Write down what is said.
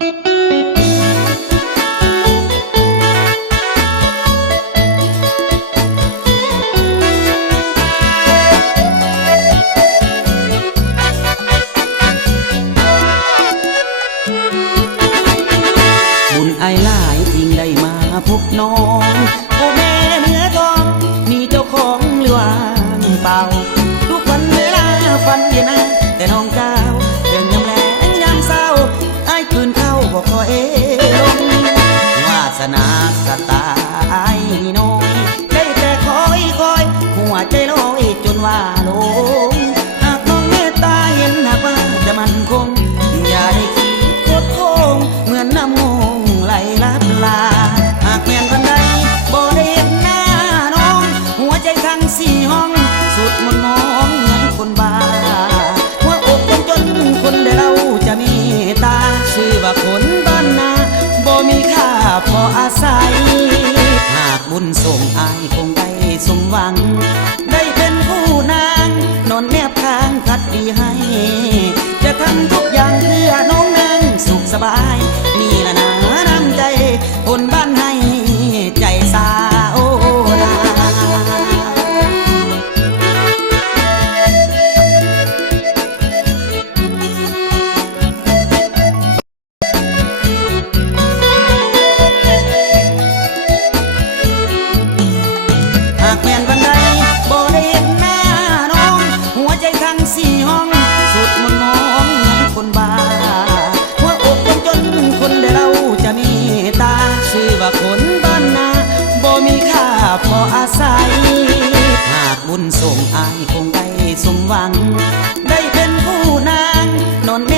บุญไอหลายจริงได้มาพบน้องโอ้แม่เนื้อทองมีเจ้าของหรือว่างเปล่าทุกวันเวลาฝันเย็นนะแต่น้องเจ้าเดินยามแลงยามเศร้าไอ้คืนเข้าบอกคอยลงวาสนาสตาไอ้น้อยได้แต่คอยหัวใจลอยจนว่าลงหากน้องเมตตาเห็นหากว่าจะมั่นคงอย่าได้คิดโคตรโค้งเหมือนน้ำงงไหลลับลาหากแม่นวันใดบ่ได้เห็นหน้าน้องหัวใจทั้งสี่ห้องสุดมนมองเหมือนคนบ้าหัวอกจนคนได้เราจะมีตาชื่อว่าคนบ้านนาบ่มีค่าพออาศัยหากบุญส่งอายคงได้สมหวังได้เป็นผู้นางนอนแนบข้างพัดดีให้จะทำทุกอย่างเพื่อน้องนางสุขสบายนี่ละนะน้ำใจคนบ้านให้ใจสาวนาหากแม่นวันใดบ่ได้เห็นหน้าน้องหัวใจทั้งสี่ห้องสุดมนมองเหมือนคนบ้าหัวอกจนคนได้เราจะมีตาชื่อว่าคนบ้านนาบ่มีค่าพออาศัยหากบุญส่งอายคงได้สมหวังได้เป็นผู้นางนอนแน